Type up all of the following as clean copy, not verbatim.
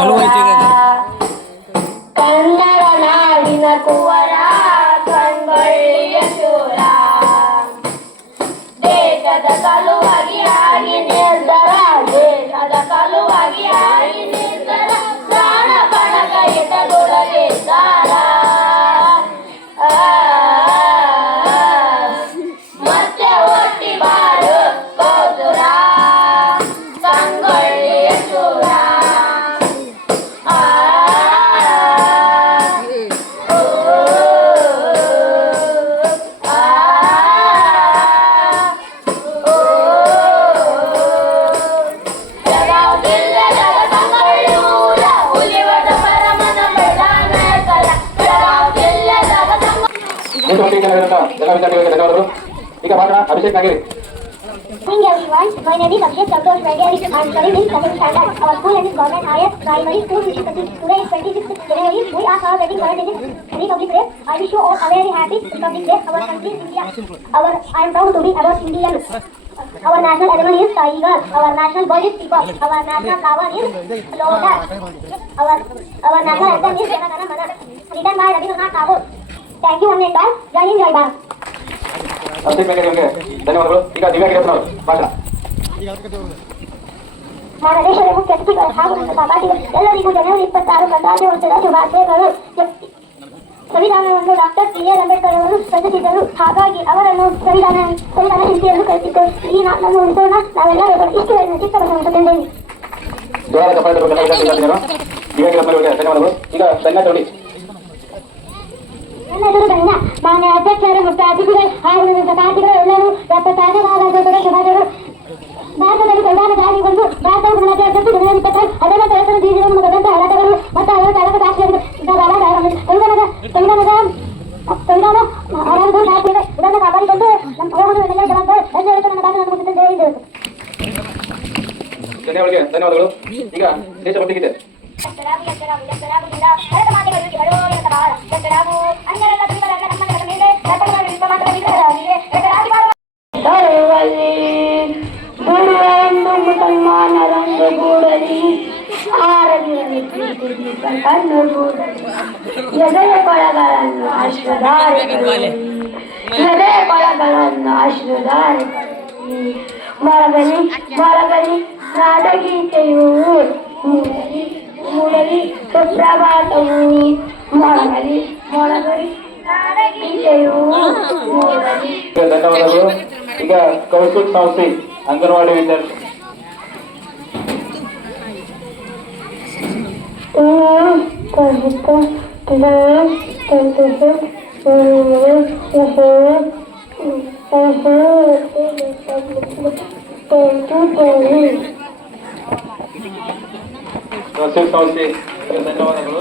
चलो ಕನ್ನಡ ನಾಡಿನ ಕುವರ ಕಣ್ಬಳ್ಳಿಯ ಶೂರ ದೇಶದ ಸಲುವಾಗಿ ಆಗಿ ನಿರ್ಧಾರ ದೇಶದ ಸಲುವಾಗಿ ಆಗಿ ನಿರ್ಧಾರ ಪ್ರಾಣ ಪಣಕ ಇಟ್ಟದೊಡಗಿದ್ದಾರ ಮತ್ತೆ ಒಟ್ಟಿ ಬಾಳು ಗೋಸುರ ಕಣ್ಬಳ್ಳಿಯ ಶೂರ My name is Abhishek Santosh Vaidya. I am studying in 7th standard. Our school name is Government Higher Primary School, Vishishtati. Today is 26th January. We are celebrating current in Republic Day. I wish you all a very happy Republic Day. Our country is India. I am proud to be our Indian. Our national animal is tiger. Our national bird is peacock. Our national flower is lotus. Our national anthem is Jana Gana Mana. Written by Rabindranath Tagore. Thank you one and all. Jai Hind, Jai Bharat. ಧನ್ಯವಾದಗಳು. ಈಗ ದಿವ್ಯಾ ಗಿರಪ್ಪನವರು ಭಾಷಣ. ನನ್ನ ದೇಶದ ಮುಖ್ಯ ಅತಿಥಿಗಳು ಹಾಗೂ ನನ್ನ ಸಹಪಾಠಿಗಳು ಎಲ್ಲರಿಗೂ ಜನವರಿ 26 ಗಣರಾಜ್ಯ ವರ್ಷದ ಶುಭಾಶಯಗಳು. ಸಂವಿಧಾನವನ್ನು ಡಾಕ್ಟರ್ B.R. ಅಂಬೇಡ್ಕರ್ ಅವರು ರಚಿಸಿದ್ದರು. ಹಾಗಾಗಿ ಅವರನ್ನು ಸಂವಿಧಾನ ಶಿಲ್ಪಿ ಎಂದು ಕರೆಸಿದ್ದರು. ಈ ನಾಡನ್ನು ಉಳಿಸೋಣ ನಾವೆಲ್ಲರೂ. ಇಷ್ಟು ಚಿತ್ರವನ್ನು ಮುಗಿಸುತ್ತೇನೆ. ಧನ್ಯವಾದಗಳು. ಈಗ ಸಣ್ಣ ತೋಡಿ. ನನ್ನ ಎದುರು ಬಣ್ಣ ಮಾನ್ಯ ಅಧ್ಯಕ್ಷರು ಮತ್ತು ಅತಿಥಿಗಳು ಹಾಗೂ ನನ್ನ ಸಹಪಾಠಿಗಳು ಎಲ್ಲರೂ 76ನೇ ಗಣರಾಜ್ಯೋತ್ಸವದ ಶುಭಾಶಯಗಳು. ಭಾರತದಲ್ಲಿ ಸಂವಿಧಾನ ಜಾರಿಗೆ ಬಂದು ಭಾರತವು ಗಣರಾಜ್ಯ ಅಧ್ಯಕ್ಷ ಜನವರಿ 22 ಅದನ್ನು ಪ್ರಯತ್ನ ಜೀವಿಗಳ ಮುಖದಂತ ಹೋರಾಟಗಳು ಮತ್ತು ಅವರ ಚಾಲಕ ರಾಷ್ಟ್ರೀಯ ಸಂವಿಧಾನ ಆರಾಧನೆ ಸಾಧ್ಯತೆ ಇದನ್ನು ಕಾಪಾಡಿಕೊಂಡು ನಮ್ಮ ಹೋಗುವುದು ಎಲ್ಲ ಜವಾಬ್ದಾರಿ ಎಂದು ಹೇಳುತ್ತಾ ನನ್ನ ಭಾಷಣ ಮುಗಿಸುತ್ತೇನೆ. ಧನ್ಯವಾದಗಳು. ಈಗ ದೇಶಭಕ್ತಿಗಿದೆ. ಗುರುವೆಂದು ಮುಸಲ್ಮಾನರಂದು ಗೂಡಲಿ ಆರದಿರಲಿ ಕಣ್ಣುಗೂಡಲಿ ಎದೆಯ ಕೊಳಗಳನ್ನು ಅಶ್ರುಧಾರೆ ಮೊಳಗಲಿ ನಾಡಗೀತೆಯು ಮೂಡಲಿ ಸುಪ್ರಭಾತವು ಮೊಳಗಲಿ ನಾಡಗೀತೆಯು ಮೂಡಲಿ. ಧನ್ಯವಾದಗಳು. ಈಗ ಕೌಶಿಕ್ ಸಂಸ್ಥೆ ಅಂಗನವಾಡಿ ವಿದ್ಯಾರ್ಥಿ. ಕೌಶಿಕ್ ಸಂಸ್ಥೆ ಧನ್ಯವಾದಗಳು.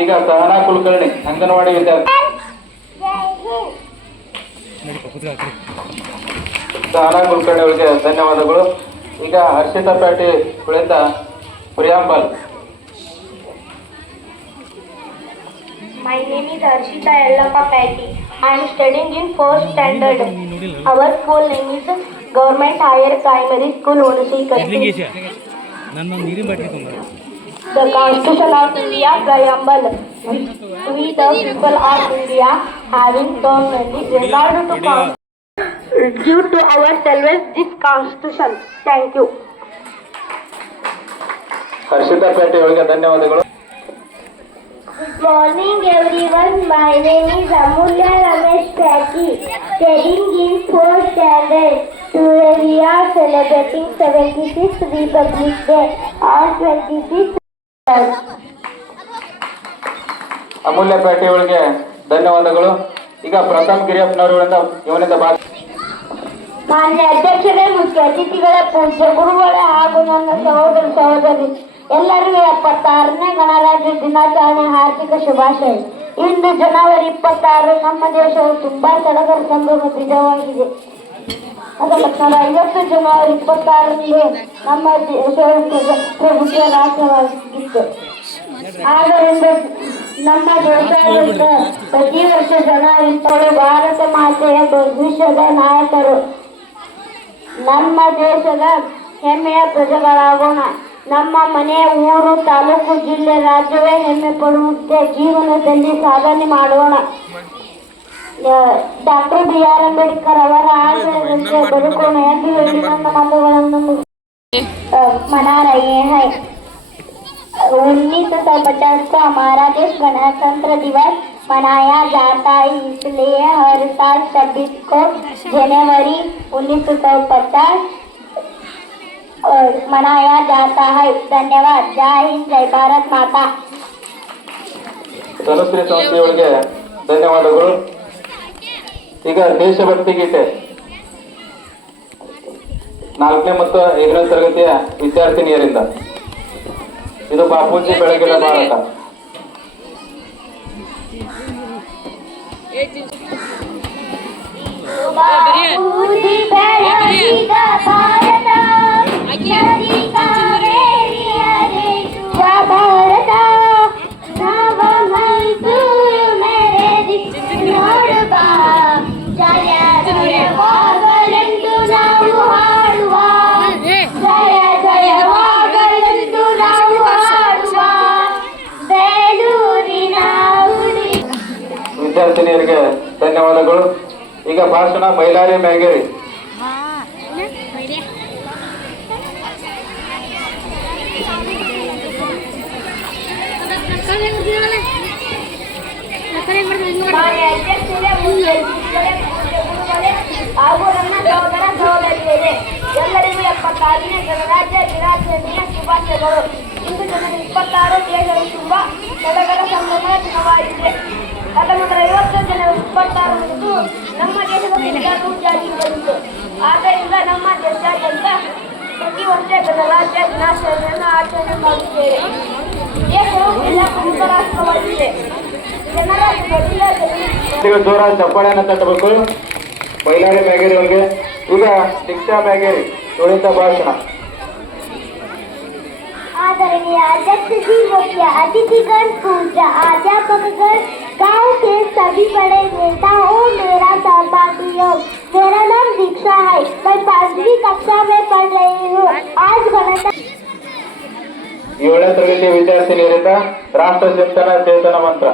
ಈಗ ಸಹನಾ ಕುಲಕರ್ಣಿ ಅಂಗನವಾಡಿ ವಿದ್ಯಾರ್ಥಿ. ಸಹನಾ ಕುಲಕರ್ಣಿ ಅವರಿಗೆ ಧನ್ಯವಾದಗಳು. ಈಗ ಹರ್ಷಿತಾ ಪ್ಯಾಟಿ ಕುಳಿತ preamble. My name is Harshita Yellappa Patty. I am studying in 4th standard. Our school name is Government Higher Primary School, Hunasikatti. The Constitution of India Preamble. We the people of India having sovereignty regard to count due to ourselves this Constitution. Thank you. Harshita patty ಅವರಿಗೆ ಧನ್ಯವಾದಗಳು. Good morning everyone. My name is Amulya Ramesh Patty, studying in 4th standard. Today we are celebrating 76th Republic Day on 26th. Amulya patty ಅವರಿಗೆ ಧನ್ಯವಾದಗಳು. ಈಗ ಪ್ರಥಮ್ ಗಿರಿಯಪ್ಪನವರಿಂದ ಇವನಿಂದ ಭಾಷಣ. ಮಾನ್ಯ ಅಧ್ಯಕ್ಷರೇ, ಮುಖ್ಯ ಅತಿಥಿಗಳೇ, ಪೂಜ್ಯ ಗುರುಗಳೇ ಹಾಗೂ ನನ್ನ ಸಹೋದರ ಸಹೋದರಿ ಎಲ್ಲರಿಗೂ 76ನೇ ಗಣರಾಜ್ಯ ದಿನಾಚರಣೆ ಹಾರ್ದಿಕ ಶುಭಾಶಯ. ಇಂದು ಜನವರಿ 26 ನಮ್ಮ ದೇಶವು ತುಂಬಾ ಸಡಗರ ಸಂಭ್ರಮ ದಿನವಾಗಿದೆ. 1950 ಜನವರಿ 26ರಂದು ನಮ್ಮ ದೇಶವು ಪ್ರಜಾಪ್ರಭುತ್ವ ರಾಷ್ಟ್ರವಾಗಿತ್ತು. ಆದ್ದರಿಂದ ನಮ್ಮ ದೇಶಾದ್ಯಂತ ಪ್ರತಿ ವರ್ಷ ಜನವರಿ ಭಾರತ ಮಾತೆಯ ಭವಿಷ್ಯದ ನಾಯಕರು, ನಮ್ಮ ದೇಶದ ಹೆಮ್ಮೆಯ ಪ್ರಜೆಗಳಾಗೋಣ. ನಮ್ಮ ಮನೆ, ಊರು, ತಾಲೂಕು, ಜಿಲ್ಲೆ, ರಾಜ್ಯವೇ ಹೆಮ್ಮೆ ಪಡುವಂತೆ ಜೀವನದಲ್ಲಿ ಸಾಧನೆ ಮಾಡೋಣ. Doctor B.R. ಅಂಬೇಡ್ಕರ್ ಅವರ ಆಶಯದಂತೆ ಬದುಕೋಣ ಎಂದು ಹೇಳಿ ನನ್ನ ಮಾತುಗಳನ್ನು मना रहे हैं। 1950 को हमारा देश गणतंत्र दिवस मनाया जाता है, इसलिए हर साल 26 को जनवरी 1950 मनाया जाता है। धन्यवाद। जय हिंद, जय भारत माता। ತನುಶ್ರೀ ಸಂಸ್ಥೆಯವರಿಗೆ ಧನ್ಯವಾದಗಳು. ಈಗ ದೇಶಭಕ್ತಿ ಗೀತೆ 4ನೇ ಮತ್ತು 5ನೇ ತರಗತಿಯ ವಿದ್ಯಾರ್ಥಿನಿಯರಿಂದ. ಇದು ಬಾಪೂಜಿ ಬೆಳಗಿನ ಭಾರತ. बापूजी ಬೆಳಗಿದ ಭಾರತ, ನದಿ ಕಾವೇರಿಯರೆ ಭಾರತ, ನವ ಮೈಸೂರು ಮೆರೆದಿ ನೋಡುವ, ಜಯ ಜಯವಾಗಲೆಂದು ನಾವು ಹಾಡುವ, ಜಯ ಜಯವಾಗಲೆಂದು ನಾವು ಹಾಡುವ, ಬೇಲೂರಿನ ಉಡಿ. ವಿದ್ಯಾರ್ಥಿನಿಯರಿಗೆ ಧನ್ಯವಾದಗಳು. ಈಗ ಭಾಷಣ ಮೈಲಾರಿ ಮ್ಯಾಗೇರಿ. ಮಾನ್ಯ ಅಧ್ಯಕ್ಷರೇ, ಮುಖ್ಯ ಅತಿಥಿಗಳೇ, ಪೂಜ್ಯ ಗುರುಗಳೇ ಹಾಗೂ ನನ್ನ ಸಹೋದರ ಸಹೋದರಿಯರೇ, ಎಲ್ಲರಿಗೂ 76ನೇ ಗಣರಾಜ್ಯ ದಿನಾಚರಣೆಯ ಶುಭಾಶಯಗಳು. ಇಂದು ಜನವರಿ 26 ದೇಶವು ತುಂಬಾ ಸಡಗರ ಸಂಭ್ರಮದ ದಿನವಾಗಿದೆ. 1950 ಜನವರಿ 26ರಂದು ನಮ್ಮ ದೇಶದ ಸಂವಿಧಾನವು ಜಾರಿಗೆ ಬಂದಿತು. ಆದ್ದರಿಂದ ನಮ್ಮ ದೇಶಾದ್ಯಂತ ಪ್ರತಿ ವರ್ಷ ಗಣರಾಜ್ಯ ದಿನಾಚರಣೆಯನ್ನು ಆಚರಣೆ ಮಾಡುತ್ತೇವೆ. ದೇಶವು ಎಲ್ಲ ಪ್ರಮುಖ ರಾಷ್ಟ್ರವಾಗಿದೆ. ಜನರ ಜೋರಾದ ಚಪ್ಪಾಳೆಯನ್ನು ತಟ್ಟಬೇಕು ಮೈಲಾರಿ ಮ್ಯಾಗೇರಿ ಅವರಿಗೆ. ಈಗ ದೀಕ್ಷಾ ಮ್ಯಾಗೇರಿ ಇವರಿಂದ ಭಾಷಣ. आदरणीय अध्यक्ष जी, मुख्य अतिथिगण, पूज्य अध्यापकगण, गांव के सभी बड़े नेताओं, मेरा सहपाठियों, मेरा नाम दीक्षा है। मैं 5वीं कक्षा में पढ़ रही हूँ। आज गणतंत्र 7ನೇ ತರಗತಿಯ ವಿದ್ಯಾರ್ಥಿನಿಯರಿಂದ ರಾಷ್ಟ್ರ ಚಿಂತನ ಚೇತನ ಮಂತ್ರ.